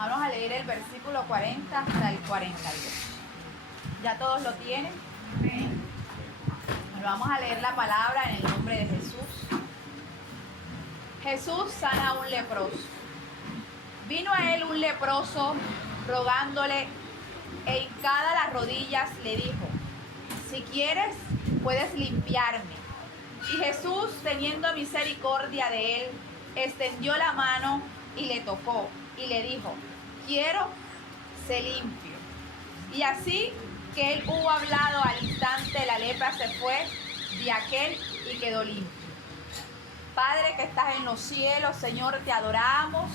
Vamos a leer el versículo 40 hasta el 42. ¿Ya todos lo tienen? Bueno, vamos a leer la palabra en el nombre de Jesús. Jesús sana a un leproso. Vino a él un leproso rogándole e hincada las rodillas le dijo: si quieres, puedes limpiarme. Y Jesús, teniendo misericordia de él, extendió la mano y le tocó y le dijo: quiero, sé limpio. Y así que él hubo hablado, al instante la lepra se fue de aquel y quedó limpio. Padre que estás en los cielos, Señor, te adoramos,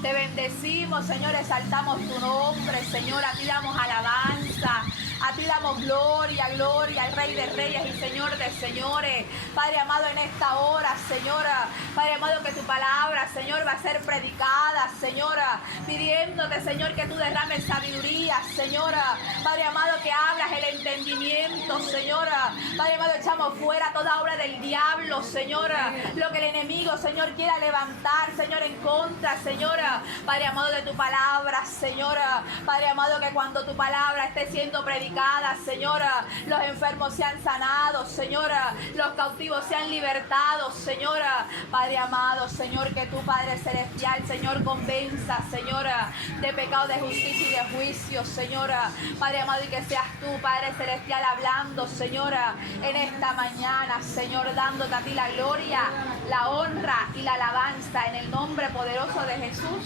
te bendecimos, Señor, exaltamos tu nombre, Señor, a ti damos alabanza, a ti damos gloria, gloria al Rey de Reyes y Señor de Señores. Padre amado, en esta hora, Señora, Padre amado, que tu palabra, Señor, va a ser predicada, Señora, pidiéndote, Señor, que tú derrames sabiduría, Señora. Padre amado, que abras el entendimiento, Señora. Padre amado, echamos fuera toda obra del diablo, Señora. Lo que el enemigo, Señor, quiera levantar, Señor, en contra, Señora. Padre amado, de tu palabra, Señora. Padre amado, que cuando tu palabra esté siendo predicada, Señora, los enfermos sean sanados, Señora, los cautivos sean libertados, Señora. Padre amado, Señor, que tu Padre celestial, Señor, convenza, Señora, de pecado, de justicia y de juicio, Señora. Padre amado, y que seas tú, Padre celestial, hablando, Señora, en esta mañana, Señor, dándote a ti la gloria, la honra y la alabanza en el nombre poderoso de Jesús.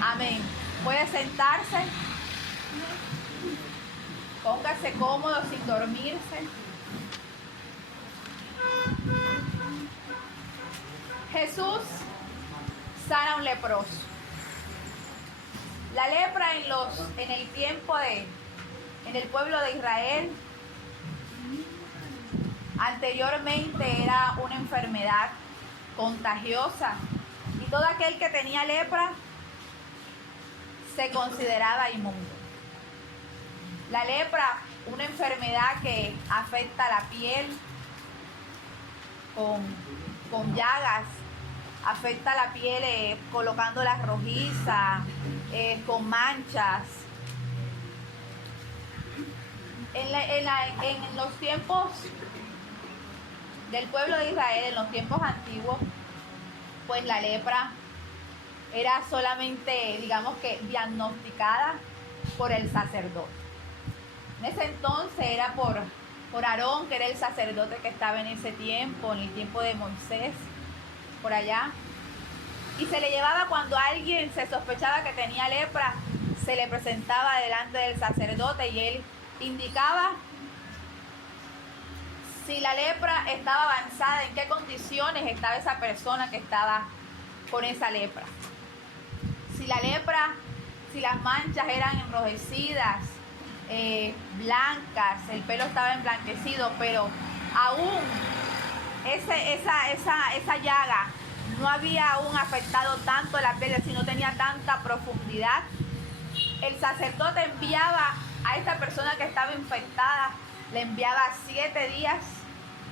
Amén. Puede sentarse. Póngase cómodo sin dormirse. Jesús sana a un leproso. La lepra en el pueblo de Israel anteriormente era una enfermedad contagiosa y todo aquel que tenía lepra se consideraba inmundo. La lepra, una enfermedad que afecta la piel con llagas, afecta la piel colocándola rojiza, con manchas. En los tiempos del pueblo de Israel, en los tiempos antiguos, pues la lepra era solamente, digamos que, diagnosticada por el sacerdote. En ese entonces era por Aarón, que era el sacerdote que estaba en ese tiempo, en el tiempo de Moisés, por allá. Y se le llevaba cuando alguien se sospechaba que tenía lepra, se le presentaba delante del sacerdote y él indicaba si la lepra estaba avanzada, en qué condiciones estaba esa persona que estaba con esa lepra. Si la lepra, si las manchas eran enrojecidas, blancas, el pelo estaba emblanquecido, pero aún esa llaga no había aún afectado tanto la piel, si no tenía tanta profundidad, el sacerdote enviaba a esta persona que estaba infectada, le enviaba 7 días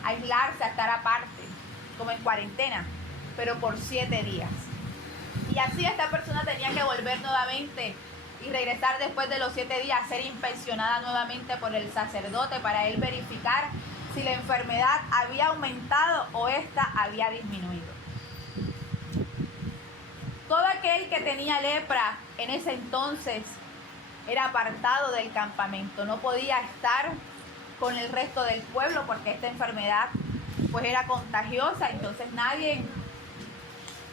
a aislarse, a estar aparte, como en cuarentena, pero por 7 días. Y así esta persona tenía que volver nuevamente y regresar después de los 7 días a ser inspeccionada nuevamente por el sacerdote para él verificar si la enfermedad había aumentado o esta había disminuido. Todo aquel que tenía lepra en ese entonces era apartado del campamento, no podía estar con el resto del pueblo porque esta enfermedad pues era contagiosa, entonces nadie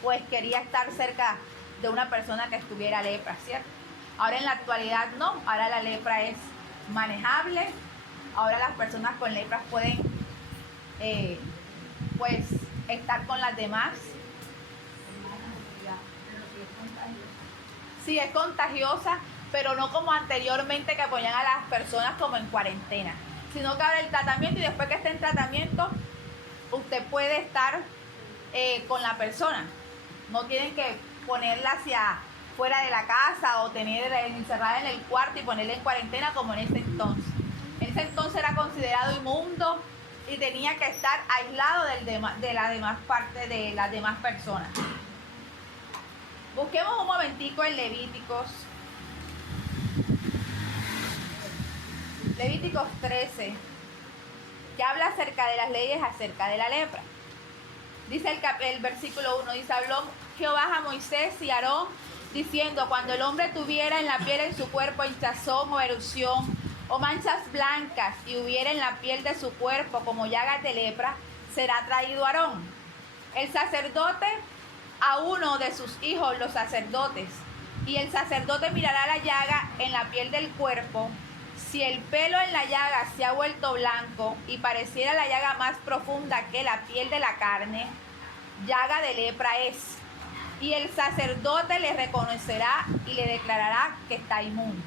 pues quería estar cerca de una persona que estuviera lepra, ¿cierto? Ahora en la actualidad no, ahora la lepra es manejable, ahora las personas con lepra pueden pues estar con las demás. Sí, es contagiosa, pero no como anteriormente que ponían a las personas como en cuarentena, sino que ahora el tratamiento, y después que esté en tratamiento, usted puede estar con la persona. No tienen que ponerla hacia fuera de la casa o tenerla encerrada en el cuarto y ponerla en cuarentena como en ese entonces. En ese entonces era considerado inmundo y tenía que estar aislado de las demás partes de las demás personas. Busquemos un momentico en Levíticos Levíticos 13, que habla acerca de las leyes acerca de la lepra. Dice el versículo 1, dice, habló Jehová a Moisés y Aarón, diciendo, cuando el hombre tuviera en la piel en su cuerpo hinchazón o erupción, o manchas blancas, y hubiera en la piel de su cuerpo como llagas de lepra, será traído Aarón, el sacerdote, a uno de sus hijos los sacerdotes, y el sacerdote mirará la llaga en la piel del cuerpo. Si el pelo en la llaga se ha vuelto blanco y pareciera la llaga más profunda que la piel de la carne, llaga de lepra es. Y el sacerdote le reconocerá y le declarará que está inmundo.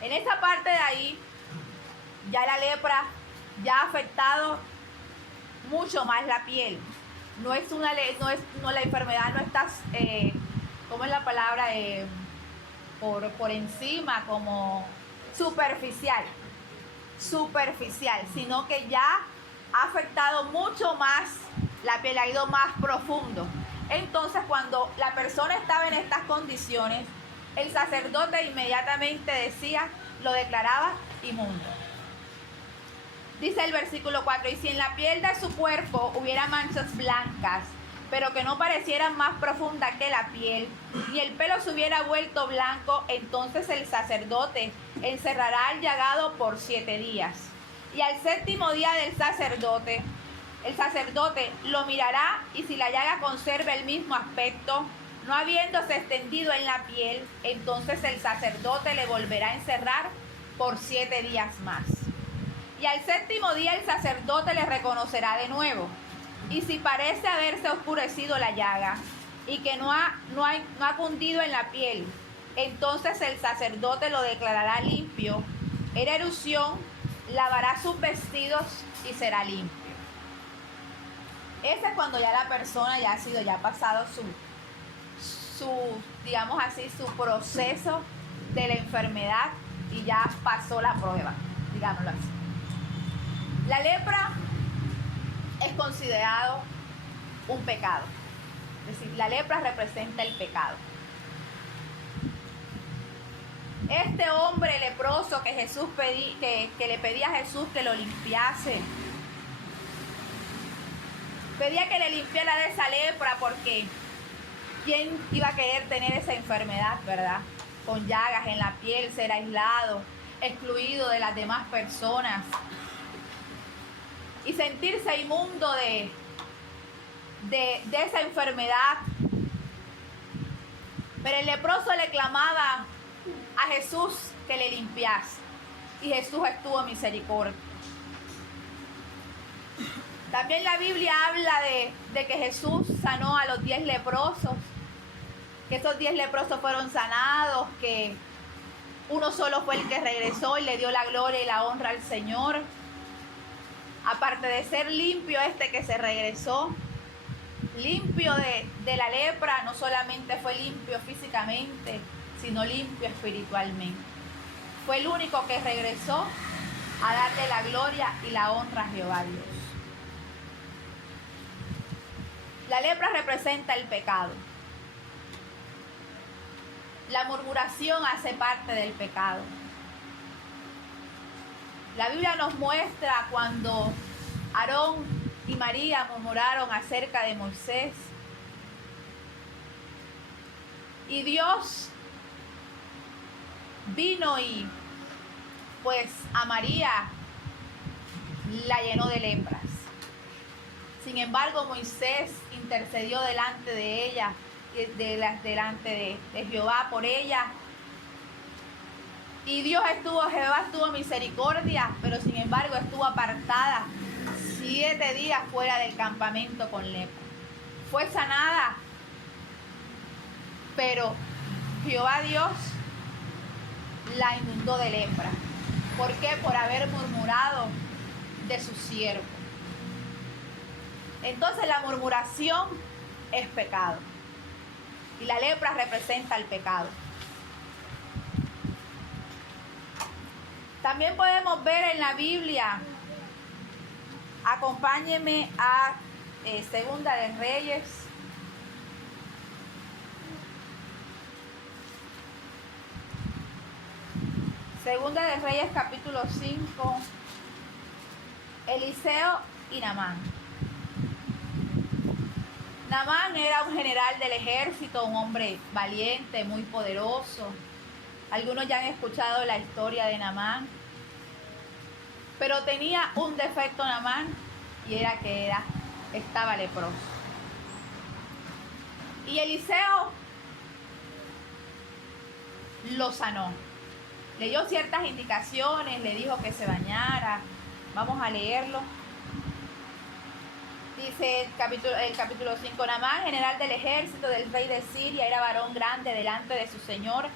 En esta parte de ahí, ya la lepra ya ha afectado mucho más la piel. No es la enfermedad no está, ¿cómo es la palabra? Por encima, como superficial, sino que ya ha afectado mucho más la piel, ha ido más profundo. Entonces, cuando la persona estaba en estas condiciones, el sacerdote inmediatamente lo declaraba inmundo. Dice el versículo 4, y si en la piel de su cuerpo hubiera manchas blancas, pero que no parecieran más profundas que la piel, y el pelo se hubiera vuelto blanco, entonces el sacerdote encerrará al llagado por 7 días. Y al 7º día del sacerdote, el sacerdote lo mirará, y si la llaga conserva el mismo aspecto, no habiéndose extendido en la piel, entonces el sacerdote le volverá a encerrar por 7 días más. Y al 7º día el sacerdote le reconocerá de nuevo. Y si parece haberse oscurecido la llaga y que no ha cundido en la piel, entonces el sacerdote lo declarará limpio. Era erupción, lavará sus vestidos y será limpio. Ese es cuando ya la persona ya ha pasado digamos así, su proceso de la enfermedad y ya pasó la prueba, digámoslo así. La lepra es considerado un pecado. Es decir, la lepra representa el pecado. Este hombre leproso que Jesús que le pedía a Jesús que lo limpiase, pedía que le limpiara de esa lepra, porque ¿quién iba a querer tener esa enfermedad, verdad? Con llagas en la piel, ser aislado, excluido de las demás personas y sentirse inmundo de esa enfermedad. Pero el leproso le clamaba a Jesús que le limpiase, y Jesús estuvo misericordia. También la Biblia habla de que Jesús sanó a los 10 leprosos, que esos 10 leprosos fueron sanados, que uno solo fue el que regresó y le dio la gloria y la honra al Señor. Aparte de ser limpio que se regresó, limpio de la lepra, no solamente fue limpio físicamente, sino limpio espiritualmente. Fue el único que regresó a darle la gloria y la honra a Jehová Dios. La lepra representa el pecado. La murmuración hace parte del pecado. La Biblia nos muestra cuando Aarón y María murmuraron acerca de Moisés. Y Dios vino y pues a María la llenó de lepras. Sin embargo, Moisés intercedió delante de ella, delante de Jehová por ella. Y Jehová estuvo misericordia, pero sin embargo estuvo apartada 7 días fuera del campamento con lepra. Fue sanada, pero Jehová Dios la inundó de lepra. ¿Por qué? Por haber murmurado de su siervo. Entonces la murmuración es pecado. Y la lepra representa el pecado. También podemos ver en la Biblia, acompáñenme a Segunda de Reyes. Segunda de Reyes, capítulo 5. Eliseo y Naamán. Naamán era un general del ejército, un hombre valiente, muy poderoso. Algunos ya han escuchado la historia de Naamán. Pero tenía un defecto Naamán, y era que estaba leproso. Y Eliseo lo sanó. Le dio ciertas indicaciones, le dijo que se bañara. Vamos a leerlo. Dice el capítulo 5, Naamán, general del ejército del rey de Siria, era varón grande delante de su señor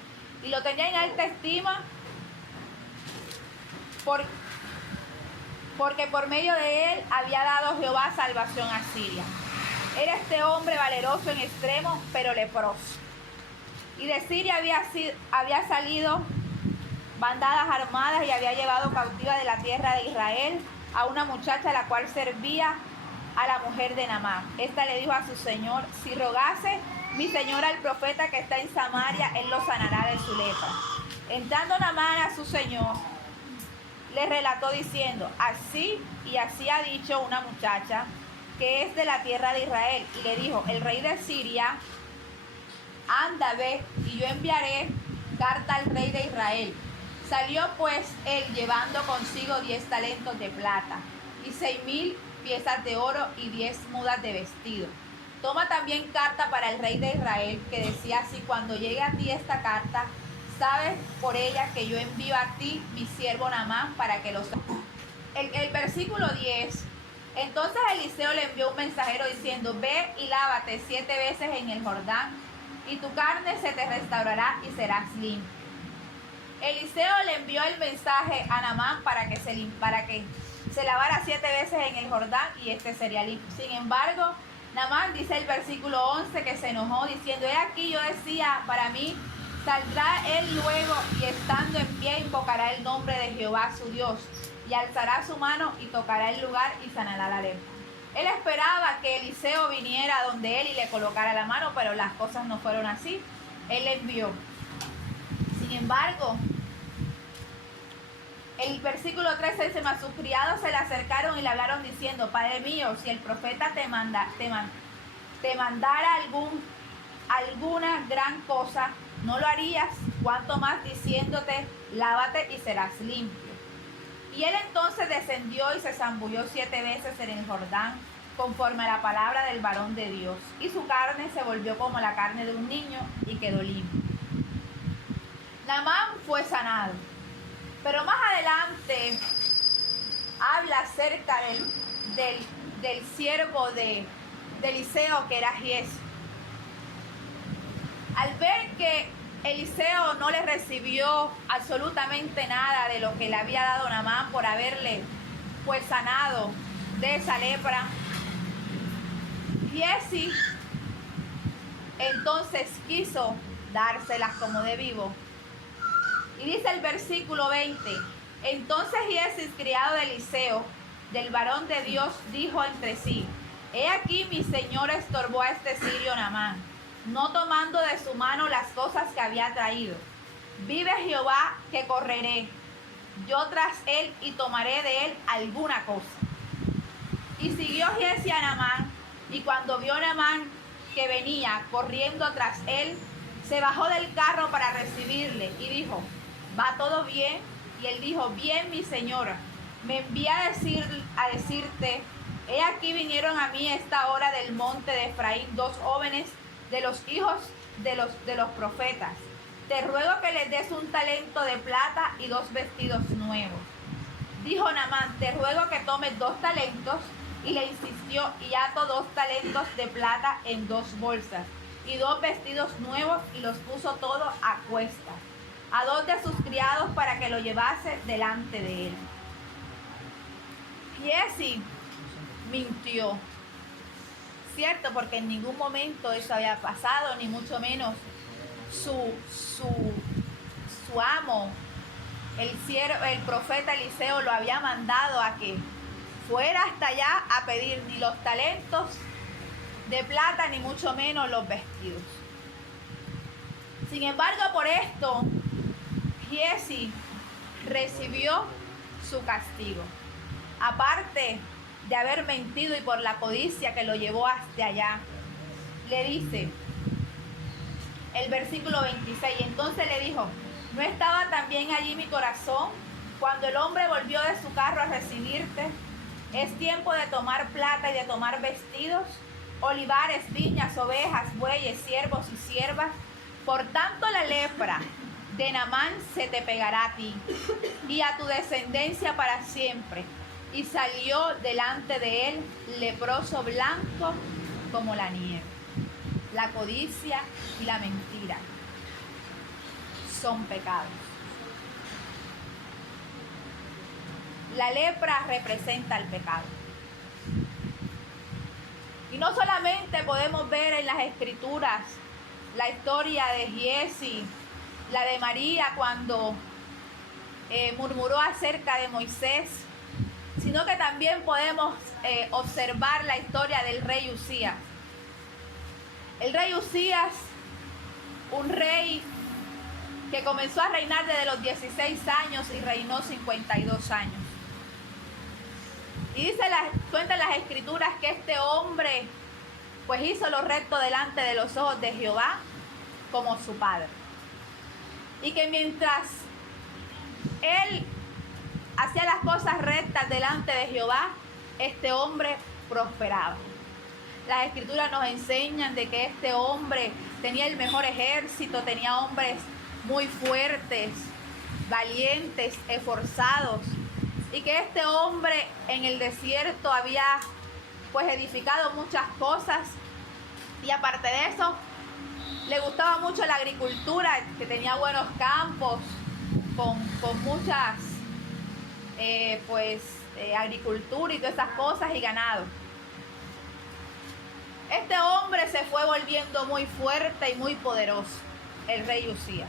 y lo tenía en alta estima porque por medio de él había dado Jehová salvación a Siria. Era este hombre valeroso en extremo, pero leproso. Y de Siria había salido bandadas armadas y había llevado cautiva de la tierra de Israel a una muchacha la cual servía a la mujer de Naamán. Esta le dijo a su señor, si rogase mi señor al profeta que está en Samaria, él lo sanará de su lepra. Entrando Naamán a su señor, le relató diciendo, así y así ha dicho una muchacha que es de la tierra de Israel. Y le dijo, el rey de Siria, anda, ve, y yo enviaré carta al rey de Israel. Salió pues él llevando consigo 10 talentos de plata y 6,000 piezas de oro y 10 mudas de vestido. Toma también carta para el rey de Israel, que decía así, cuando llegue a ti esta carta, sabes por ella que yo envío a ti mi siervo Naamán para que lo sanes. El versículo 10, entonces Eliseo le envió un mensajero diciendo, ve y lávate 7 veces en el Jordán, y tu carne se te restaurará y serás limpio. Eliseo le envió el mensaje a Naamán para que se lavara 7 veces en el Jordán y este sería limpio. Sin embargo, Naamán, dice el versículo 11, que se enojó diciendo, he aquí yo decía para mí, saldrá él luego y estando en pie invocará el nombre de Jehová su Dios y alzará su mano y tocará el lugar y sanará la lepra. Él esperaba que Eliseo viniera donde él y le colocara la mano, pero las cosas no fueron así. Él le envió. Sin embargo, el versículo 13 dice, mas sus criados se le acercaron y le hablaron diciendo, Padre mío, si el profeta te mandara alguna gran cosa, no lo harías, cuanto más diciéndote, lávate y serás limpio. Y él entonces descendió y se zambulló 7 veces en el Jordán, conforme a la palabra del varón de Dios. Y su carne se volvió como la carne de un niño y quedó limpio. Naamán fue sanado. Pero más adelante habla acerca del siervo de Eliseo, que era Giezi. Al ver que Eliseo no le recibió absolutamente nada de lo que le había dado Naamán por haberle pues sanado de esa lepra, Giezi entonces quiso dárselas como de vivo. Y dice el versículo 20, entonces Giezi, criado de Eliseo, del varón de Dios, dijo entre sí, he aquí mi señor estorbó a este sirio Naamán, no tomando de su mano las cosas que había traído. Vive Jehová que correré yo tras él y tomaré de él alguna cosa. Y siguió Giezi a Naamán, y cuando vio Naamán que venía corriendo tras él, se bajó del carro para recibirle y dijo, ¿va todo bien? Y él dijo, bien, mi señora. Me envía a decirte, he aquí vinieron a mí esta hora del monte de Efraín 2 jóvenes de los hijos de los profetas. Te ruego que les des un talento de plata y 2 vestidos nuevos. Dijo Naamán, te ruego que tomes 2 talentos. Y le insistió y ató 2 talentos de plata en 2 bolsas y 2 vestidos nuevos y los puso todo a cuestas a 2 de sus criados para que lo llevase delante de él. Giezi mintió, cierto, porque en ningún momento eso había pasado, ni mucho menos su amo, el profeta Eliseo, lo había mandado a que fuera hasta allá a pedir ni los talentos de plata, ni mucho menos los vestidos. Sin embargo, por esto, Giezi recibió su castigo. Aparte de haber mentido y por la codicia que lo llevó hasta allá, le dice el versículo 26, entonces le dijo, ¿no estaba también allí mi corazón cuando el hombre volvió de su carro a recibirte? Es tiempo de tomar plata y de tomar vestidos, olivares, viñas, ovejas, bueyes, siervos y siervas. Por tanto, la lepra de Naamán se te pegará a ti y a tu descendencia para siempre. Y salió delante de él leproso blanco como la nieve. La codicia y la mentira son pecados. La lepra representa el pecado. Y no solamente podemos ver en las escrituras la historia de Giezi, la de María cuando murmuró acerca de Moisés, sino que también podemos observar la historia del rey Usías. El rey Usías, un rey que comenzó a reinar desde los 16 años y reinó 52 años. Y cuentan las escrituras que este hombre pues hizo lo recto delante de los ojos de Jehová como su padre. Y que mientras él hacía las cosas rectas delante de Jehová, este hombre prosperaba. Las escrituras nos enseñan de que este hombre tenía el mejor ejército, tenía hombres muy fuertes, valientes, esforzados, y que este hombre en el desierto había pues edificado muchas cosas, y aparte de eso le gustaba mucho la agricultura, que tenía buenos campos con muchas agricultura y todas esas cosas y ganado. Este hombre se fue volviendo muy fuerte y muy poderoso, el rey Usías.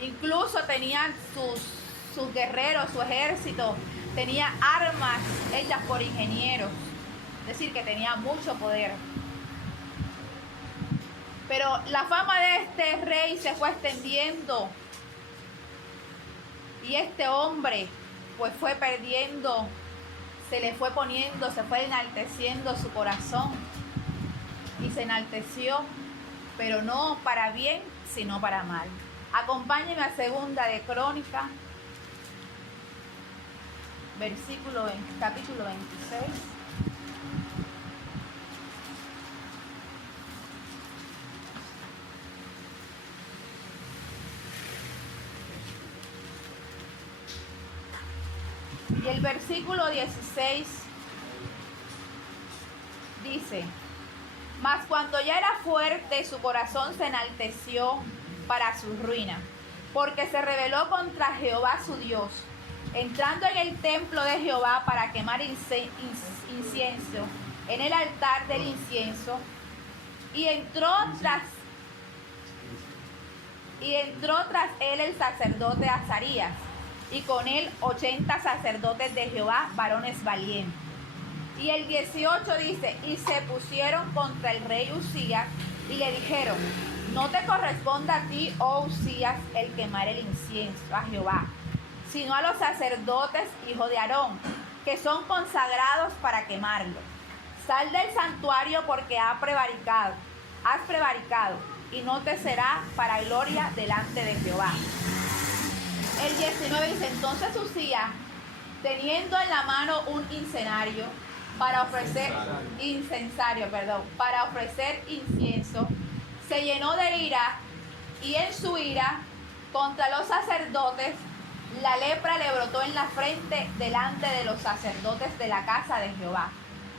Incluso tenían sus guerreros, su ejército, tenía armas hechas por ingenieros, es decir, que tenía mucho poder. Pero la fama de este rey se fue extendiendo y este hombre pues fue perdiendo, se le fue poniendo, se fue enalteciendo su corazón y se enalteció, pero no para bien, sino para mal. Acompáñenme a Segunda de Crónica, capítulo 26. Y el versículo 16 dice, mas cuando ya era fuerte, su corazón se enalteció para su ruina, porque se rebeló contra Jehová su Dios, entrando en el templo de Jehová para quemar incienso en el altar del incienso, y entró tras él el sacerdote Azarías, y con él 80 sacerdotes de Jehová, varones valientes. Y el 18 dice, y se pusieron contra el rey Usías, y le dijeron, no te corresponde a ti, oh Usías, el quemar el incienso a Jehová, sino a los sacerdotes, hijos de Aarón, que son consagrados para quemarlo. Sal del santuario porque has prevaricado, y no te será para gloria delante de Jehová. El 19 dice, entonces Usías, teniendo en la mano un incensario para ofrecer incienso, se llenó de ira, y en su ira contra los sacerdotes, la lepra le brotó en la frente delante de los sacerdotes de la casa de Jehová,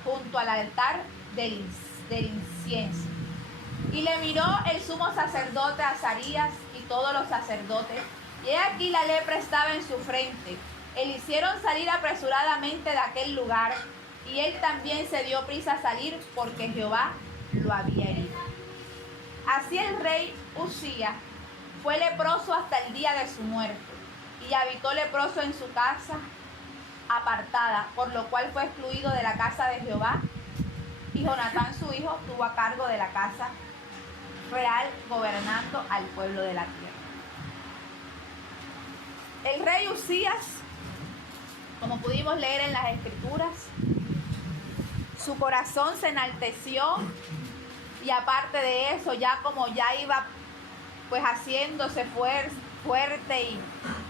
junto al altar del incienso. Y le miró el sumo sacerdote Azarías y todos los sacerdotes, y he aquí la lepra estaba en su frente. Le hicieron salir apresuradamente de aquel lugar, y él también se dio prisa a salir, porque Jehová lo había herido. Así el rey Usías fue leproso hasta el día de su muerte, y habitó leproso en su casa apartada, por lo cual fue excluido de la casa de Jehová, y Jonatán su hijo tuvo a cargo de la casa real, gobernando al pueblo de la tierra. El rey Usías, como pudimos leer en las escrituras, su corazón se enalteció y aparte de eso, ya como ya iba pues haciéndose fuerte y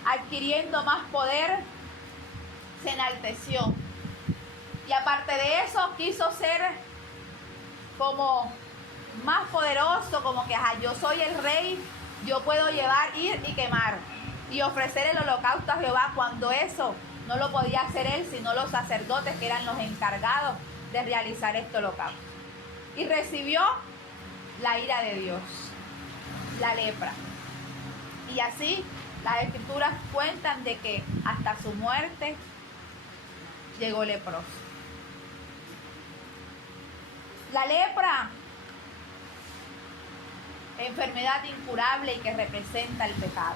adquiriendo más poder, se enalteció. Y aparte de eso, quiso ser como más poderoso, como que yo soy el rey, yo puedo ir y quemar y ofrecer el holocausto a Jehová, cuando eso no lo podía hacer él, sino los sacerdotes, que eran los encargados de realizar este holocausto. Y recibió la ira de Dios, la lepra. Y así las escrituras cuentan de que hasta su muerte llegó leproso. La lepra, enfermedad incurable y que representa el pecado.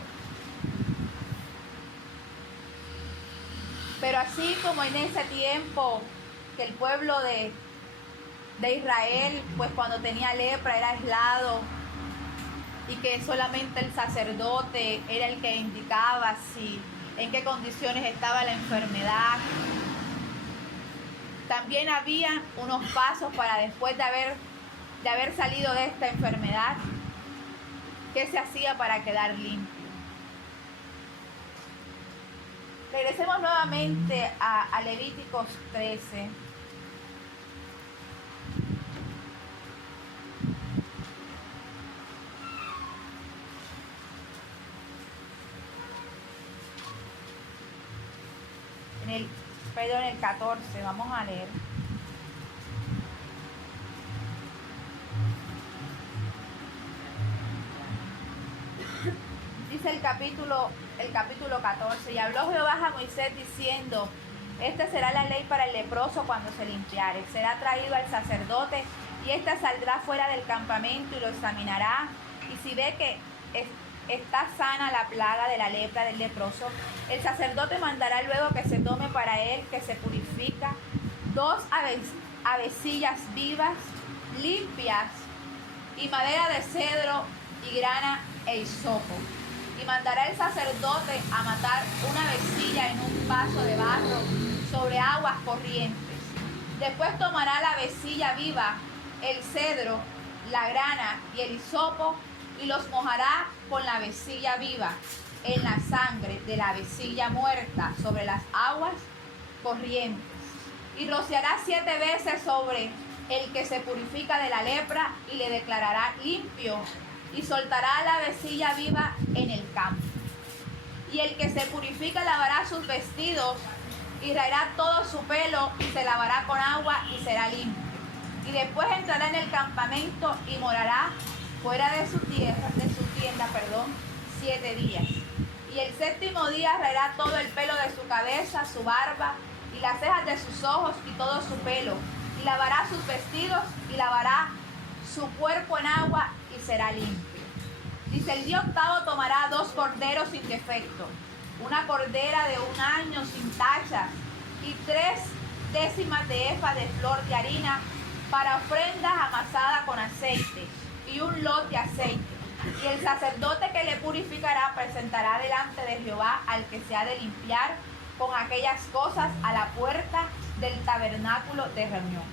Pero así como en ese tiempo que el pueblo de Israel, pues cuando tenía lepra era aislado y que solamente el sacerdote era el que indicaba en qué condiciones estaba la enfermedad. También había unos pasos para después de haber salido de esta enfermedad, ¿qué se hacía para quedar limpio? Regresemos nuevamente a Levíticos 13. En el 14, vamos a leer. Dice el capítulo 14, y habló Jehová a Moisés diciendo, esta será la ley para el leproso cuando se limpiare. Será traído al sacerdote y ésta saldrá fuera del campamento y lo examinará. Y si ve que está sana la plaga de la lepra del leproso, el sacerdote mandará luego que se tome para él, que se purifica, 2 avecillas vivas, limpias, y madera de cedro, y grana e hisopo. Y mandará el sacerdote a matar una avecilla en un vaso de barro sobre aguas corrientes. Después tomará la avecilla viva, el cedro, la grana y el hisopo, y los mojará con la avecilla viva en la sangre de la avecilla muerta sobre las aguas corrientes. Y rociará 7 veces sobre el que se purifica de la lepra y le declarará limpio, y soltará la avecilla viva en el campo. Y el que se purifica lavará sus vestidos y raerá todo su pelo y se lavará con agua y será limpio. Y después entrará en el campamento y morará fuera de su tienda, 7 días. Y el 7º día raerá todo el pelo de su cabeza, su barba y las cejas de sus ojos y todo su pelo. Y lavará sus vestidos y lavará su cuerpo en agua y será limpio. Dice, el día 8º tomará 2 corderos sin defecto, una cordera de 1 año sin tacha y 3 décimas de efa de flor de harina para ofrendas amasadas con aceite y 1 lot de aceite. Y el sacerdote que le purificará presentará delante de Jehová al que se ha de limpiar con aquellas cosas a la puerta del tabernáculo de reunión.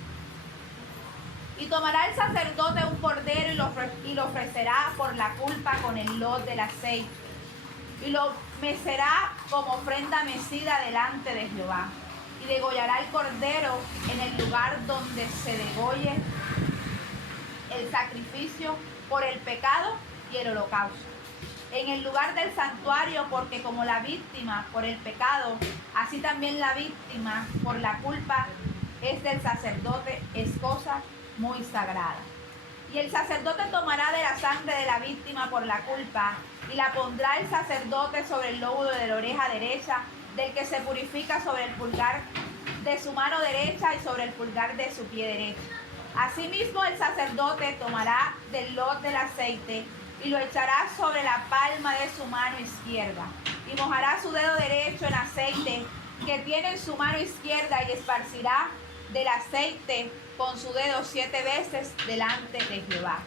Y tomará el sacerdote un cordero y lo ofrecerá por la culpa con el lot del aceite. Y lo mecerá como ofrenda mecida delante de Jehová. Y degollará el cordero en el lugar donde se degolle el sacrificio por el pecado y el holocausto. En el lugar del santuario, porque como la víctima por el pecado, así también la víctima por la culpa es del sacerdote, es cosa muy sagrada. Y el sacerdote tomará de la sangre de la víctima por la culpa y la pondrá el sacerdote sobre el lóbulo de la oreja derecha del que se purifica, sobre el pulgar de su mano derecha y sobre el pulgar de su pie derecho. Asimismo el sacerdote tomará del lot del aceite y lo echará sobre la palma de su mano izquierda y mojará su dedo derecho en aceite que tiene en su mano izquierda y esparcirá del aceite con su dedo 7 veces delante de Jehová.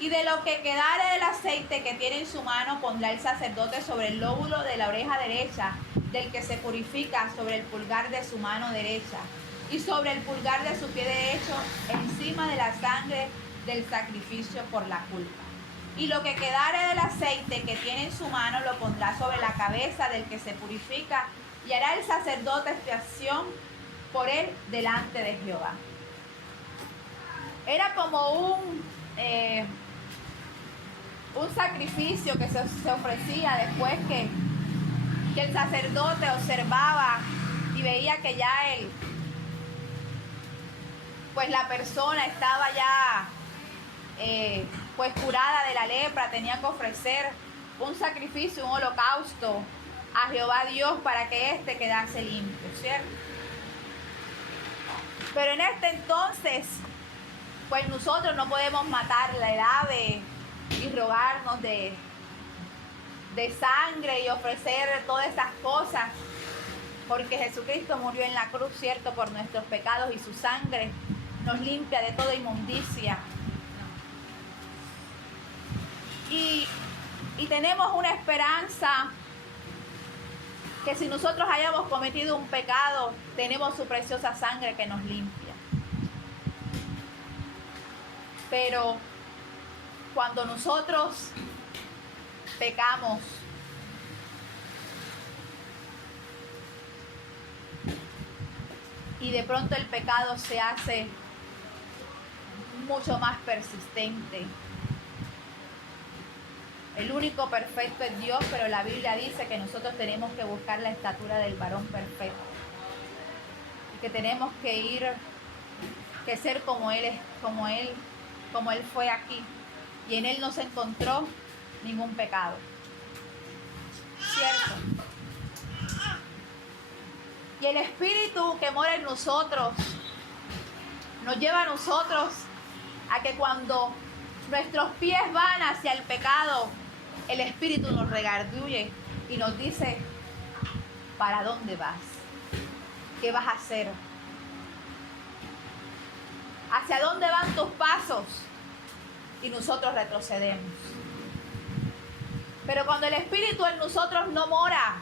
Y de lo que quedare del aceite que tiene en su mano pondrá el sacerdote sobre el lóbulo de la oreja derecha del que se purifica, sobre el pulgar de su mano derecha y sobre el pulgar de su pie derecho, encima de la sangre del sacrificio por la culpa. Y lo que quedare del aceite que tiene en su mano lo pondrá sobre la cabeza del que se purifica, y hará el sacerdote expiación por él delante de Jehová. Era como un sacrificio que se ofrecía después que el sacerdote observaba y veía que ya pues la persona estaba ya pues curada de la lepra. Tenía que ofrecer un sacrificio, un holocausto a Jehová Dios para que éste quedase limpio, ¿cierto? Pero en este entonces, pues nosotros no podemos matar el ave y rogarnos de sangre y ofrecer todas esas cosas, porque Jesucristo murió en la cruz, ¿cierto?, por nuestros pecados, y su sangre nos limpia de toda inmundicia. Y tenemos una esperanza que si nosotros hayamos cometido un pecado, tenemos su preciosa sangre que nos limpia. Pero cuando nosotros pecamos, y de pronto el pecado se hace mucho más persistente. El único perfecto es Dios, pero la Biblia dice que nosotros tenemos que buscar la estatura del varón perfecto. Y que tenemos que ser como Él fue aquí. Y en Él no se encontró ningún pecado. ¿Cierto? Y el Espíritu que mora en nosotros nos lleva a nosotros a que cuando nuestros pies van hacia el pecado, el Espíritu nos redarguye y nos dice: ¿para dónde vas? ¿Qué vas a hacer? ¿Hacia dónde van tus pasos? Y nosotros retrocedemos. Pero cuando el Espíritu en nosotros no mora,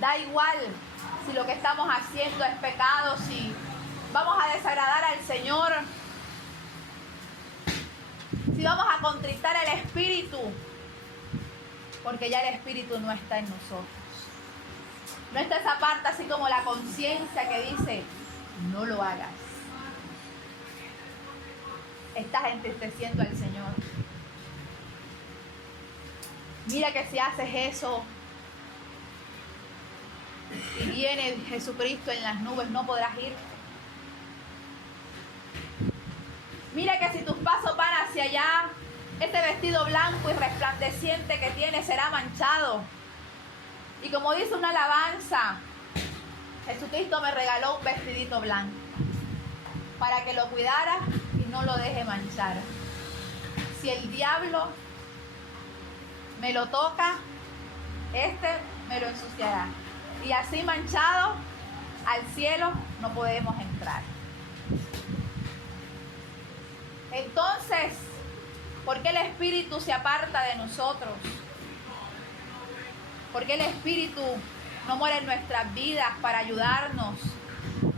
da igual si lo que estamos haciendo es pecado, si vamos a desagradar al Señor, si vamos a contritar el Espíritu, porque ya el Espíritu no está en nosotros. No está esa parte así como la conciencia que dice: no lo hagas. Estás entristeciendo al Señor. Mira que si haces eso y viene Jesucristo en las nubes, no podrás ir. Mira que si tus pasos van hacia allá, este vestido blanco y resplandeciente que tienes será manchado. Y como dice una alabanza, Jesucristo me regaló un vestidito blanco para que lo cuidara y no lo deje manchar. Si el diablo me lo toca, me lo ensuciará. Y así manchado, al cielo no podemos entrar. Entonces, ¿por qué el Espíritu se aparta de nosotros? ¿Por qué el Espíritu no muere en nuestras vidas para ayudarnos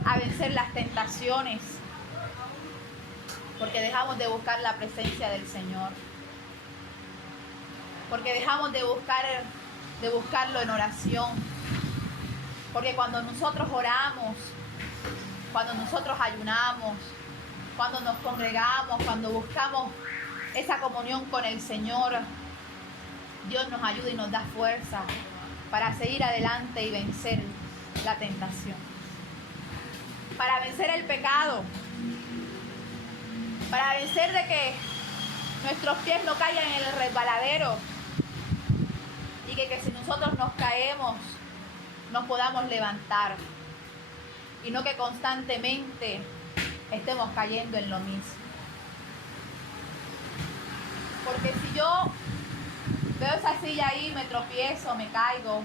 a vencer las tentaciones? Porque dejamos de buscar la presencia del Señor. Porque dejamos de buscarlo en oración. Porque cuando nosotros oramos, cuando nosotros ayunamos, cuando nos congregamos, cuando buscamos esa comunión con el Señor, Dios nos ayuda y nos da fuerza para seguir adelante y vencer la tentación. Para vencer el pecado. Para vencer de que nuestros pies no caigan en el resbaladero. Y que si nosotros nos caemos, nos podamos levantar. Y no que constantemente estemos cayendo en lo mismo. Porque si yo veo esa silla ahí, me tropiezo, me caigo,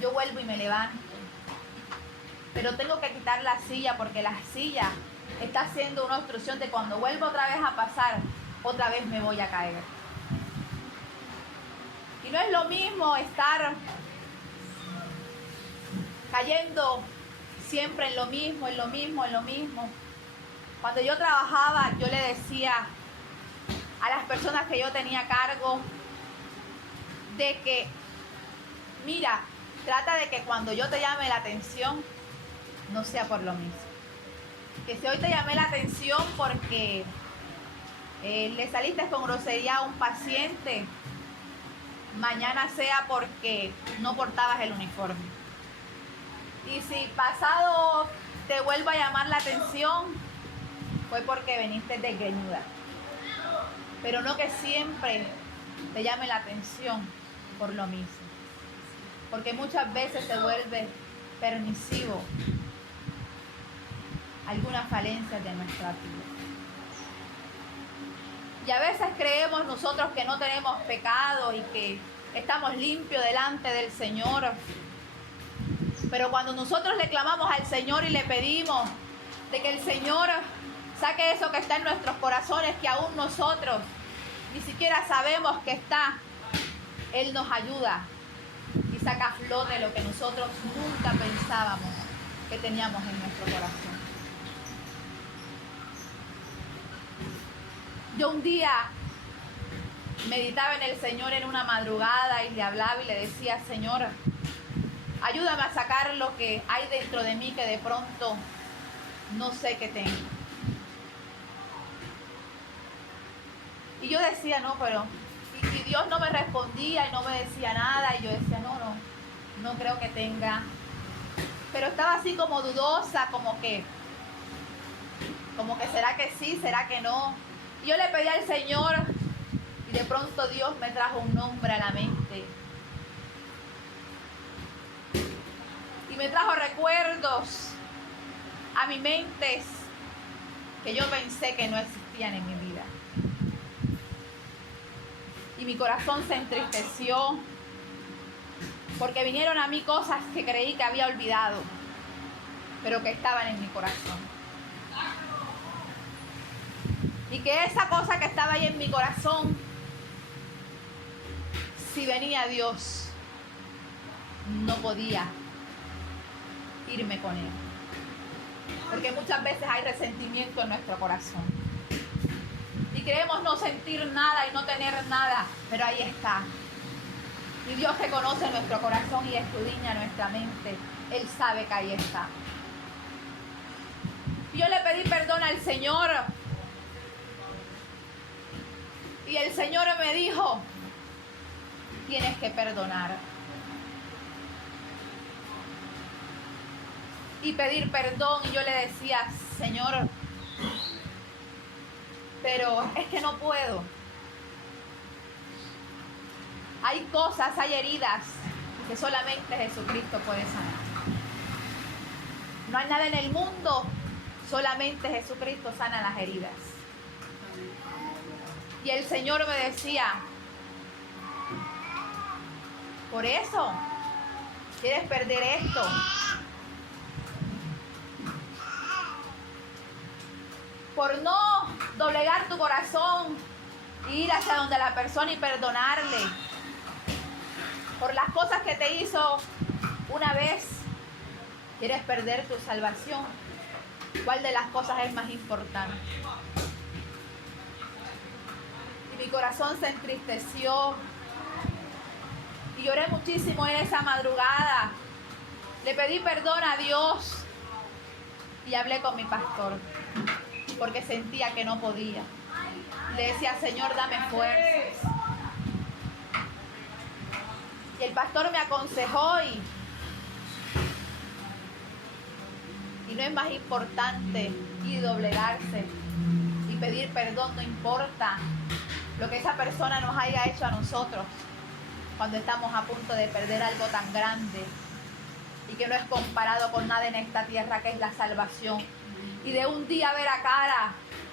yo vuelvo y me levanto. Pero tengo que quitar la silla porque la silla está haciendo una obstrucción de cuando vuelvo otra vez a pasar otra vez me voy a caer. Y no es lo mismo estar cayendo siempre en lo mismo, en lo mismo, en lo mismo. Cuando yo trabajaba, yo le decía a las personas que yo tenía a cargo de que, mira, trata de que cuando yo te llame la atención, no sea por lo mismo. Que si hoy te llamé la atención porque le saliste con grosería a un paciente, mañana sea porque no portabas el uniforme. Y si pasado te vuelvo a llamar la atención, fue porque viniste desgreñuda. Pero no que siempre te llame la atención por lo mismo. Porque muchas veces se vuelve permisivo algunas falencias de nuestra vida. Y a veces creemos nosotros que no tenemos pecado y que estamos limpios delante del Señor. Pero cuando nosotros le clamamos al Señor y le pedimos de que el Señor saque eso que está en nuestros corazones, que aún nosotros ni siquiera sabemos que está, Él nos ayuda y saca a flote lo que nosotros nunca pensábamos que teníamos en nuestro corazón. Yo un día meditaba en el Señor en una madrugada y le hablaba y le decía, Señor, ayúdame a sacar lo que hay dentro de mí que de pronto no sé qué tengo. Y yo decía, no, pero... Y Dios no me respondía y no me decía nada. Y yo decía, no creo que tenga. Pero estaba así como dudosa, como que será que sí, será que no. Y yo le pedí al Señor y de pronto Dios me trajo un nombre a la mente. Y me trajo recuerdos a mi mente que yo pensé que no existían en mi vida. Y mi corazón se entristeció porque vinieron a mí cosas que creí que había olvidado, pero que estaban en mi corazón. Y que esa cosa que estaba ahí en mi corazón, si venía Dios, no podía irme con Él. Porque muchas veces hay resentimiento en nuestro corazón. Y creemos no sentir nada y no tener nada, pero ahí está. Y Dios que conoce nuestro corazón y escudriña nuestra mente, Él sabe que ahí está. Y yo le pedí perdón al Señor. Y el Señor me dijo, tienes que perdonar. Y pedir perdón. Y yo le decía, Señor, pero es que no puedo. Hay cosas, hay heridas que solamente Jesucristo puede sanar. No hay nada en el mundo, solamente Jesucristo sana las heridas. Y el Señor me decía, por eso, ¿quieres perder esto? Por no doblegar tu corazón e ir hacia donde la persona y perdonarle. Por las cosas que te hizo una vez, ¿quieres perder tu salvación? ¿Cuál de las cosas es más importante? Y mi corazón se entristeció. Y lloré muchísimo en esa madrugada. Le pedí perdón a Dios. Y hablé con mi pastor. Porque sentía que no podía. Le decía, Señor, dame fuerzas. Y el pastor me aconsejó y no es más importante y doblegarse y pedir perdón, no importa lo que esa persona nos haya hecho a nosotros cuando estamos a punto de perder algo tan grande y que no es comparado con nada en esta tierra, que es la salvación. Y de un día ver a cara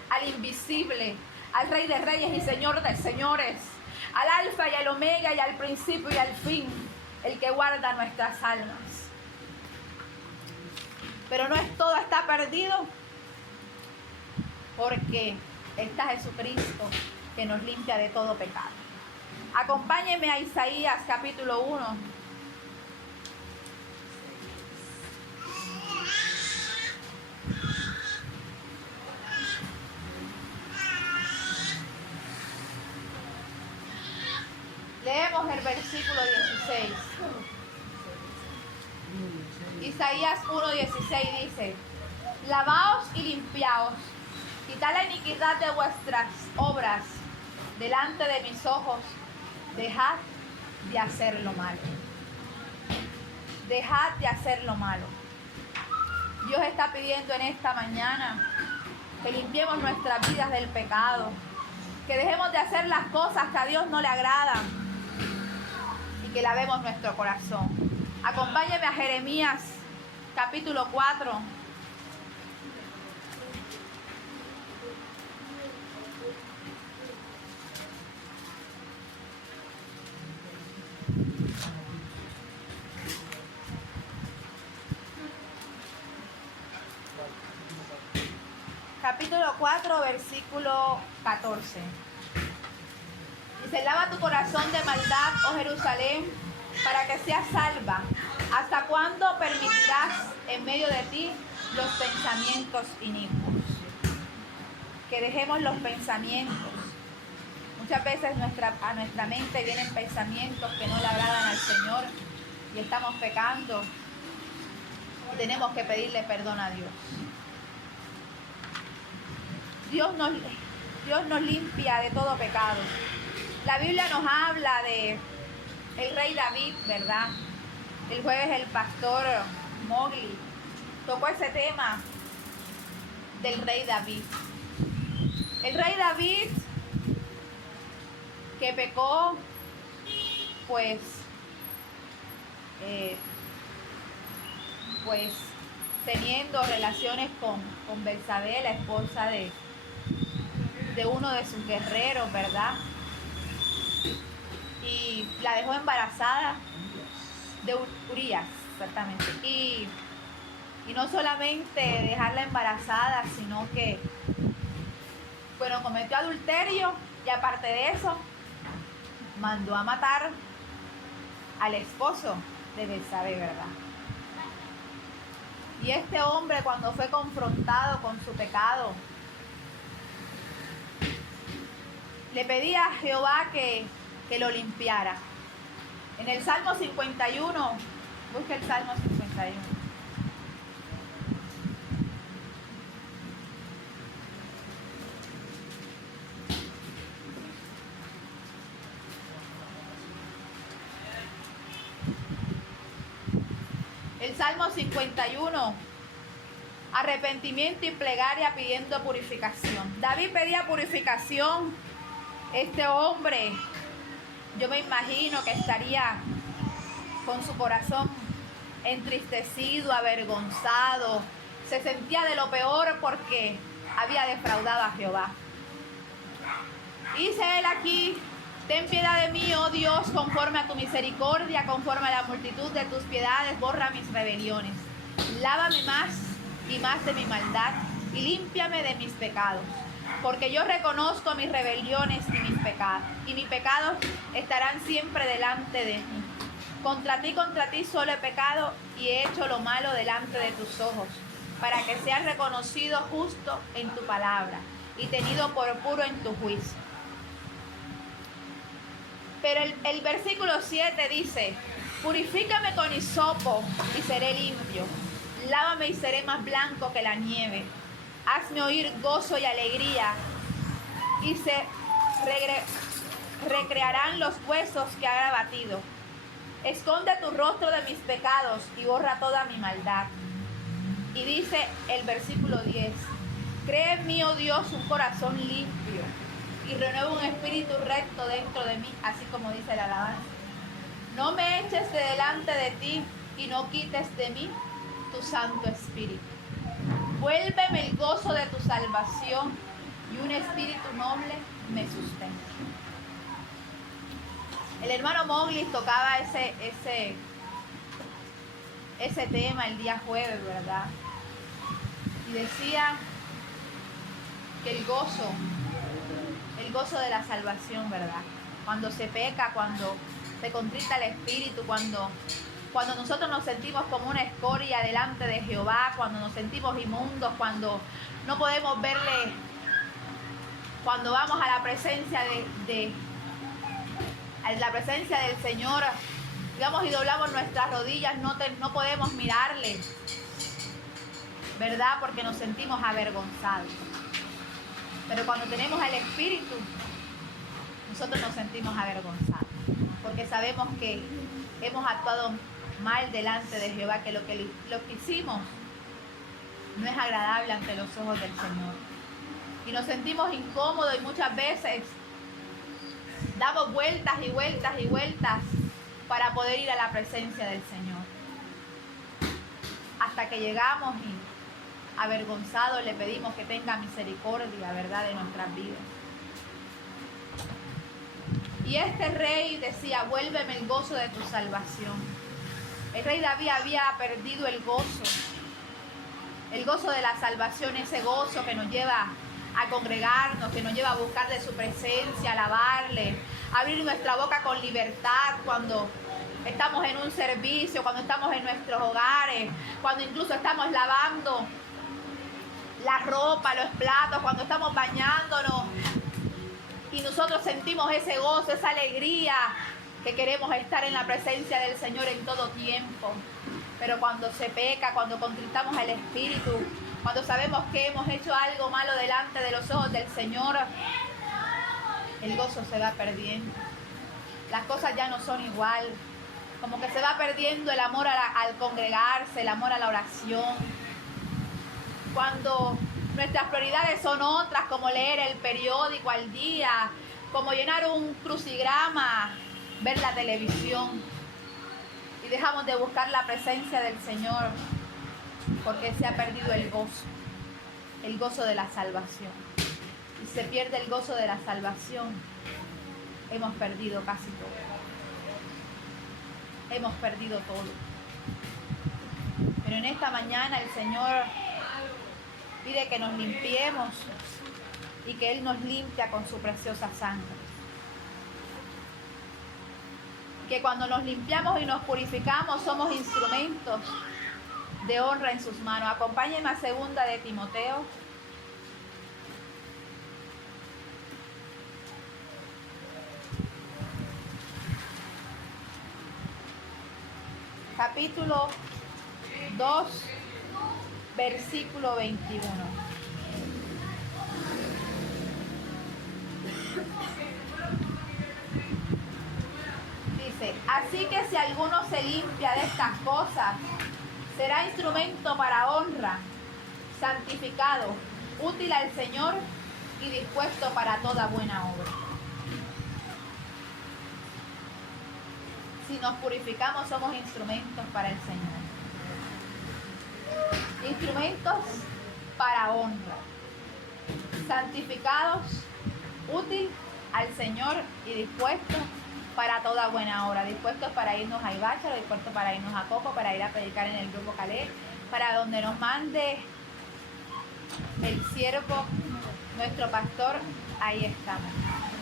al invisible, al Rey de Reyes y Señor de Señores, al Alfa y al Omega y al principio y al fin, el que guarda nuestras almas. Pero no es todo está perdido, porque está Jesucristo que nos limpia de todo pecado. Acompáñenme a Isaías capítulo 1. Leemos el versículo 16. Isaías 1:16 dice: lavaos y limpiaos, quitad la iniquidad de vuestras obras delante de mis ojos, dejad de hacer lo malo. Dejad de hacer lo malo. Dios está pidiendo en esta mañana que limpiemos nuestras vidas del pecado, que dejemos de hacer las cosas que a Dios no le agradan y que lavemos nuestro corazón. Acompáñeme a Jeremías capítulo 4. Capítulo 4, versículo 14. Dice: lava tu corazón de maldad, oh Jerusalén, para que seas salva. ¿Hasta cuándo permitirás en medio de ti los pensamientos inicuos? Que dejemos los pensamientos. Muchas veces a nuestra mente vienen pensamientos que no le agradan al Señor y estamos pecando y tenemos que pedirle perdón a Dios. Dios nos limpia de todo pecado. La Biblia nos habla de el rey David, ¿verdad? El jueves el pastor Mowgli tocó ese tema del rey David. El rey David que pecó, pues teniendo relaciones con Betsabé, la esposa de uno de sus guerreros, ¿verdad? Y la dejó embarazada de Urías, exactamente. Y no solamente dejarla embarazada, sino que, bueno, cometió adulterio y aparte de eso, mandó a matar al esposo de Betsabé, ¿verdad? Y este hombre, cuando fue confrontado con su pecado, le pedía a Jehová que lo limpiara. En el Salmo 51, busca el Salmo 51. El Salmo 51, arrepentimiento y plegaria pidiendo purificación. David pedía purificación. Este hombre, yo me imagino que estaría con su corazón entristecido, avergonzado. Se sentía de lo peor porque había defraudado a Jehová. Dice él aquí: ten piedad de mí, oh Dios, conforme a tu misericordia, conforme a la multitud de tus piedades, borra mis rebeliones. Lávame más y más de mi maldad y límpiame de mis pecados. Porque yo reconozco mis rebeliones y mis pecados estarán siempre delante de mí. Contra ti solo he pecado y he hecho lo malo delante de tus ojos, para que seas reconocido justo en tu palabra y tenido por puro en tu juicio. Pero el versículo 7 dice: purifícame con hisopo y seré limpio. Lávame y seré más blanco que la nieve. Hazme oír gozo y alegría, y se recrearán los huesos que ha abatido. Esconde tu rostro de mis pecados y borra toda mi maldad. Y dice el versículo 10: cree en mí, oh Dios, un corazón limpio, y renueva un espíritu recto dentro de mí, así como dice la alabanza. No me eches de delante de ti y no quites de mí tu Santo Espíritu. Vuélveme el gozo de tu salvación y un espíritu noble me sustenta. El hermano Mowgli tocaba ese tema el día jueves, ¿verdad? Y decía que el gozo El gozo de la salvación, ¿verdad? Cuando se peca, cuando se contrita el espíritu, cuando nosotros nos sentimos como una escoria delante de Jehová, cuando nos sentimos inmundos, cuando no podemos verle, cuando vamos a la presencia a la presencia del Señor, digamos, y doblamos nuestras rodillas, no podemos mirarle, ¿verdad? Porque nos sentimos avergonzados. Pero cuando tenemos el Espíritu, nosotros nos sentimos avergonzados, porque sabemos que hemos actuado mal delante de Jehová, que lo que hicimos no es agradable ante los ojos del Señor. Y nos sentimos incómodos y muchas veces damos vueltas y vueltas y vueltas para poder ir a la presencia del Señor. Hasta que llegamos y avergonzados le pedimos que tenga misericordia, ¿verdad?, de nuestras vidas. Y este rey decía, vuélveme el gozo de tu salvación. El rey David había perdido el gozo de la salvación, ese gozo que nos lleva a congregarnos, que nos lleva a buscar de su presencia, a alabarle, a abrir nuestra boca con libertad cuando estamos en un servicio, cuando estamos en nuestros hogares, cuando incluso estamos lavando la ropa, los platos, cuando estamos bañándonos y nosotros sentimos ese gozo, esa alegría, que queremos estar en la presencia del Señor en todo tiempo. Pero cuando se peca, cuando contritamos el espíritu, cuando sabemos que hemos hecho algo malo delante de los ojos del Señor, el gozo se va perdiendo. Las cosas ya no son igual. Como que se va perdiendo el amor al congregarse, el amor a la oración. Cuando nuestras prioridades son otras, como leer el periódico al día, como llenar un crucigrama, ver la televisión, y dejamos de buscar la presencia del Señor, porque se ha perdido el gozo de la salvación. Y se pierde el gozo de la salvación, hemos perdido casi todo. Hemos perdido todo. Pero en esta mañana el Señor pide que nos limpiemos y que Él nos limpia con su preciosa sangre. Que cuando nos limpiamos y nos purificamos somos instrumentos de honra en sus manos. Acompáñenme a 2 de Timoteo. Capítulo 2, versículo 21. Dice, así que si alguno se limpia de estas cosas, será instrumento para honra, santificado, útil al Señor y dispuesto para toda buena obra. Si nos purificamos, somos instrumentos para el Señor. Instrumentos para honra, santificados, útil al Señor y dispuestos para toda buena obra, dispuestos para irnos a Ibácharo, dispuestos para irnos a Coco, para ir a predicar en el grupo Calé, para donde nos mande el siervo, nuestro pastor, ahí estamos,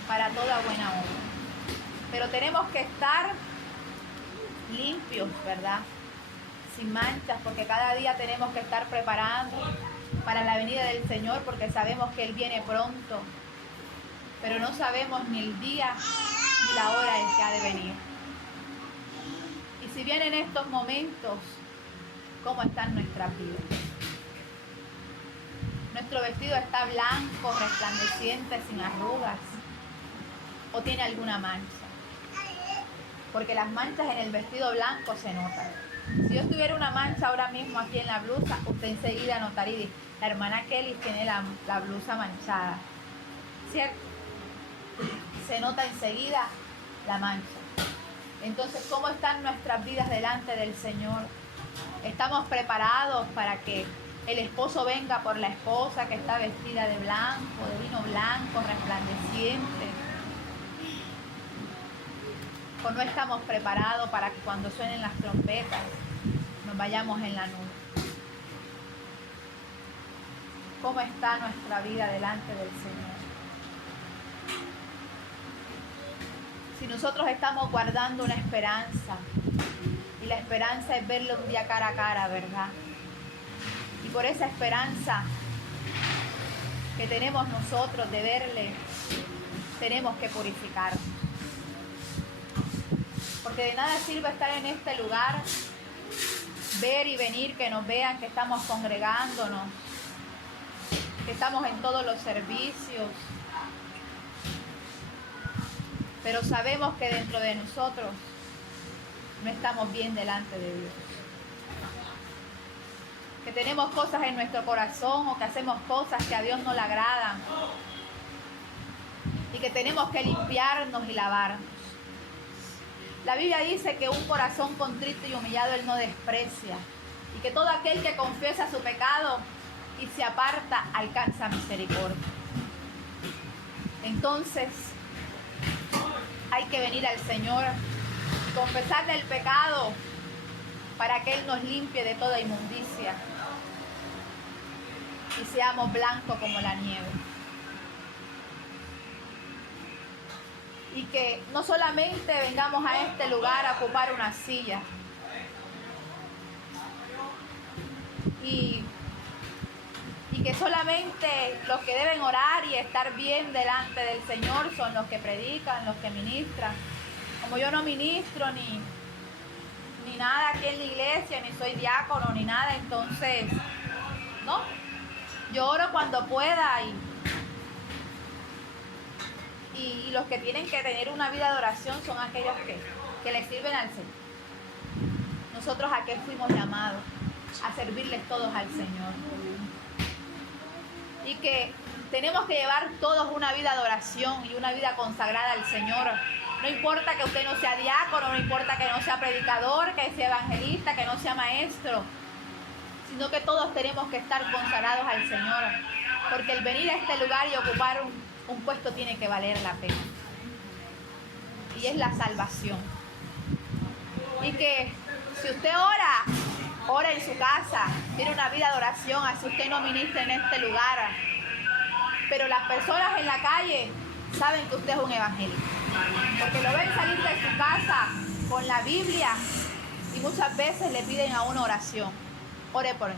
para toda buena obra. Pero tenemos que estar limpios, ¿verdad? Sin manchas, porque cada día tenemos que estar preparando para la venida del Señor, porque sabemos que Él viene pronto, pero no sabemos ni el día ni la hora en que ha de venir. Y si bien en estos momentos, ¿cómo están nuestras vidas? Nuestro vestido está blanco, resplandeciente, sin arrugas, o tiene alguna mancha, porque las manchas en el vestido blanco se notan. Si yo tuviera una mancha ahora mismo aquí en la blusa, usted enseguida notaría, la hermana Kelly tiene la blusa manchada, ¿cierto? Se nota enseguida la mancha. Entonces, ¿cómo están nuestras vidas delante del Señor? ¿Estamos preparados para que el esposo venga por la esposa que está vestida de blanco, de vino blanco, resplandeciente? ¿O no estamos preparados para que cuando suenen las trompetas nos vayamos en la nube? ¿Cómo está nuestra vida delante del Señor? Si nosotros estamos guardando una esperanza, y la esperanza es verle un día cara a cara, ¿verdad? Y por esa esperanza que tenemos nosotros de verle, tenemos que purificarnos. Porque de nada sirve estar en este lugar, ver y venir, que nos vean que estamos congregándonos, que estamos en todos los servicios, pero sabemos que dentro de nosotros no estamos bien delante de Dios. Que tenemos cosas en nuestro corazón o que hacemos cosas que a Dios no le agradan. Y que tenemos que limpiarnos y lavarnos. La Biblia dice que un corazón contrito y humillado Él no desprecia. Y que todo aquel que confiesa su pecado y se aparta alcanza misericordia. Entonces, hay que venir al Señor y confesarle el pecado para que Él nos limpie de toda inmundicia y seamos blancos como la nieve. Y que no solamente vengamos a este lugar a ocupar una silla y que solamente los que deben orar y estar bien delante del Señor son los que predican, los que ministran. Como yo no ministro ni nada aquí en la iglesia, ni soy diácono, ni nada, entonces, no. Yo oro cuando pueda y los que tienen que tener una vida de oración son aquellos que le sirven al Señor. Nosotros a qué fuimos llamados, a servirles todos al Señor. Y que tenemos que llevar todos una vida de oración y una vida consagrada al Señor. No importa que usted no sea diácono, no importa que no sea predicador, que sea evangelista, que no sea maestro, sino que todos tenemos que estar consagrados al Señor. Porque el venir a este lugar y ocupar un puesto tiene que valer la pena. Y es la salvación. Y que si usted ora en su casa, tiene una vida de oración, así usted no ministra en este lugar. Pero las personas en la calle saben que usted es un evangelista. Porque lo ven salir de su casa con la Biblia y muchas veces le piden a una oración. Ore por mí.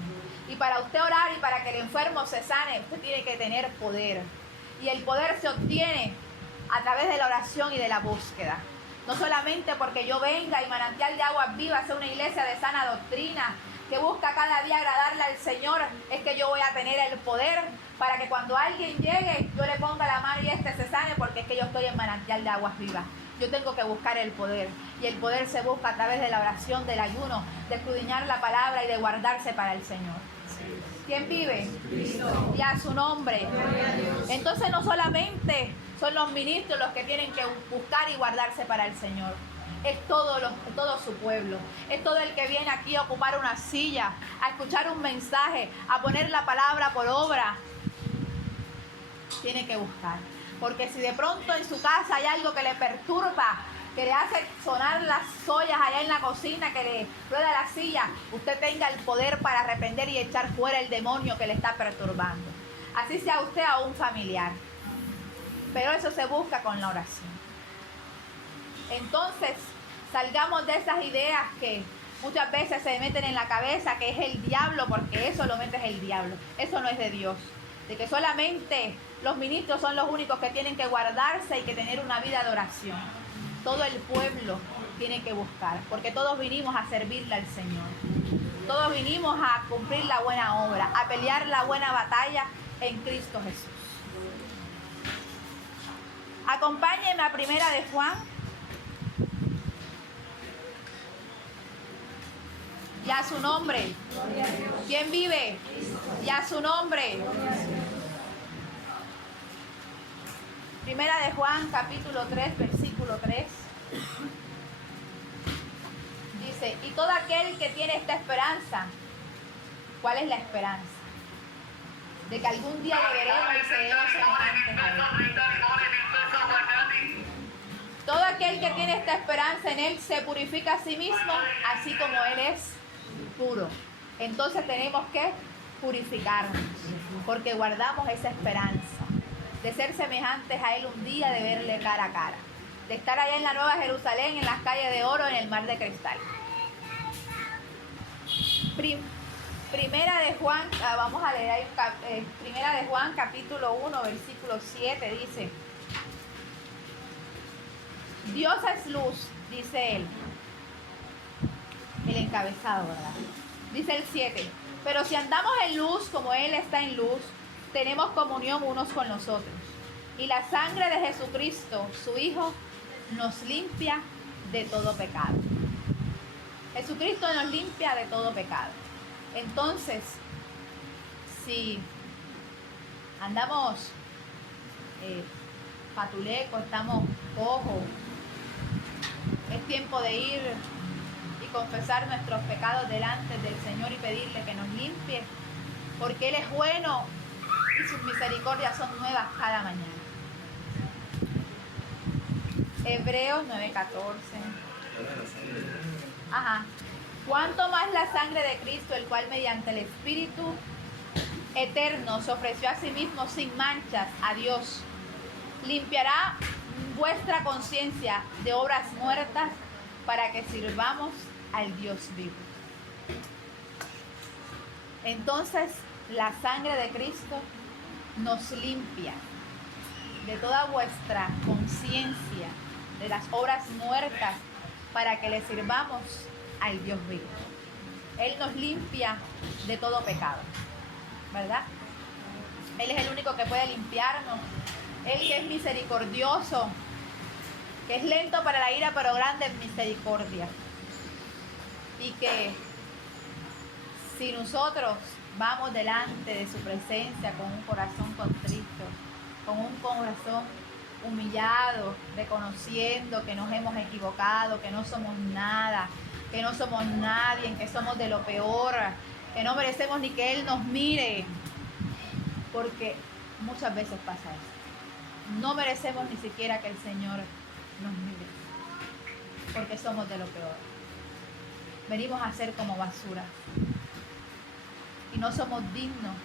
Y para usted orar y para que el enfermo se sane, usted tiene que tener poder. Y el poder se obtiene a través de la oración y de la búsqueda. No solamente porque yo venga y Manantial de Aguas Vivas sea una iglesia de sana doctrina que busca cada día agradarle al Señor, es que yo voy a tener el poder para que cuando alguien llegue, yo le ponga la mano y se sane, porque es que yo estoy en Manantial de Aguas Vivas. Yo tengo que buscar el poder, y el poder se busca a través de la oración, del ayuno, de escudriñar la palabra y de guardarse para el Señor. ¿Quién vive? Cristo. Y a su nombre. Entonces no solamente son los ministros los que tienen que buscar y guardarse para el Señor. Es todo su pueblo. Es todo el que viene aquí a ocupar una silla, a escuchar un mensaje, a poner la palabra por obra. Tiene que buscar. Porque si de pronto en su casa hay algo que le perturba, que le hace sonar las ollas allá en la cocina, que le rueda la silla, usted tenga el poder para reprender y echar fuera el demonio que le está perturbando. Así sea usted o un familiar. Pero eso se busca con la oración. Entonces, salgamos de esas ideas que muchas veces se meten en la cabeza, que es el diablo, porque eso lo mete el diablo. Eso no es de Dios. De que solamente los ministros son los únicos que tienen que guardarse y que tener una vida de oración. Todo el pueblo tiene que buscar, porque todos vinimos a servirle al Señor. Todos vinimos a cumplir la buena obra, a pelear la buena batalla en Cristo Jesús. Acompáñenme a Primera de Juan. Y a su nombre. ¿Quién vive? Y a su nombre. Primera de Juan, capítulo 3, versículo 3. Dice, y todo aquel que tiene esta esperanza, ¿cuál es la esperanza? De que algún día le veremos y seremos semejantes a Él. Todo aquel que tiene esta esperanza en Él se purifica a sí mismo, así como Él es puro. Entonces tenemos que purificarnos, porque guardamos esa esperanza de ser semejantes a Él un día, de verle cara a cara. de estar allá en la Nueva Jerusalén, en las calles de oro, en el mar de cristal. Primera de Juan, vamos a leer ahí, Primera de Juan, capítulo 1, versículo 7, dice: Dios es luz, dice él. El encabezado, ¿verdad? Dice el 7: pero si andamos en luz como Él está en luz, tenemos comunión unos con los otros. Y la sangre de Jesucristo, su Hijo, nos limpia de todo pecado. Jesucristo nos limpia de todo pecado. Entonces, si andamos patulecos, estamos cojos, es tiempo de ir y confesar nuestros pecados delante del Señor y pedirle que nos limpie, porque Él es bueno y sus misericordias son nuevas cada mañana. Hebreos 9:14. Ajá. Cuánto más la sangre de Cristo, el cual mediante el Espíritu eterno se ofreció a sí mismo sin manchas a Dios, limpiará vuestra conciencia de obras muertas para que sirvamos al Dios vivo. Entonces, la sangre de Cristo nos limpia de toda vuestra conciencia, de las obras muertas, para que le sirvamos al Dios vivo. Él nos limpia de todo pecado, ¿verdad? Él es el único que puede limpiarnos. Él que es misericordioso, que es lento para la ira, pero grande en misericordia. Y que si nosotros vamos delante de su presencia con un corazón contrito, con un corazón humillado, reconociendo que nos hemos equivocado, que no somos nada, que no somos nadie, que somos de lo peor, que no merecemos ni que Él nos mire, porque muchas veces pasa eso. No merecemos ni siquiera que el Señor nos mire, porque somos de lo peor. Venimos a ser como basura y no somos dignos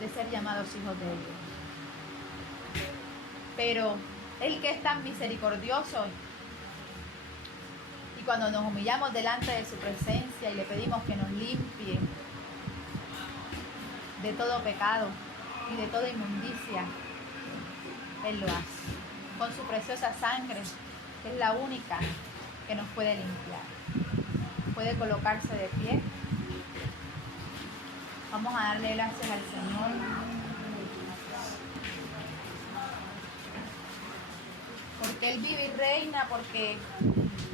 de ser llamados hijos de Dios. Pero Él, que es tan misericordioso, y cuando nos humillamos delante de su presencia y le pedimos que nos limpie de todo pecado y de toda inmundicia, Él lo hace con su preciosa sangre, que es la única que nos puede limpiar. Puede colocarse de pie. Vamos a darle gracias al Señor. Porque Él vive y reina, porque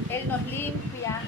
Él nos limpia.